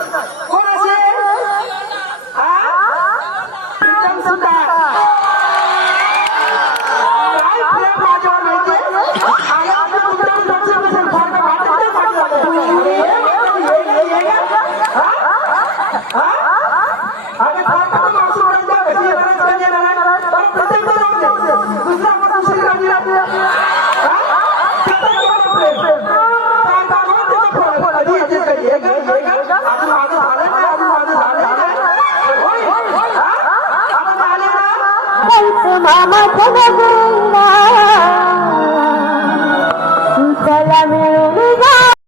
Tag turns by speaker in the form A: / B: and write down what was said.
A: कोण असेल प्रीतम सुतार काय प्रेम माझ्यावर माहिती आणि आम्ही तुमच्या दक्षिणेबद्दल फार वाटत नाही पाठवलं आम्ही फार माणसं
B: মামা চলা গুন্ডা চলা মেরু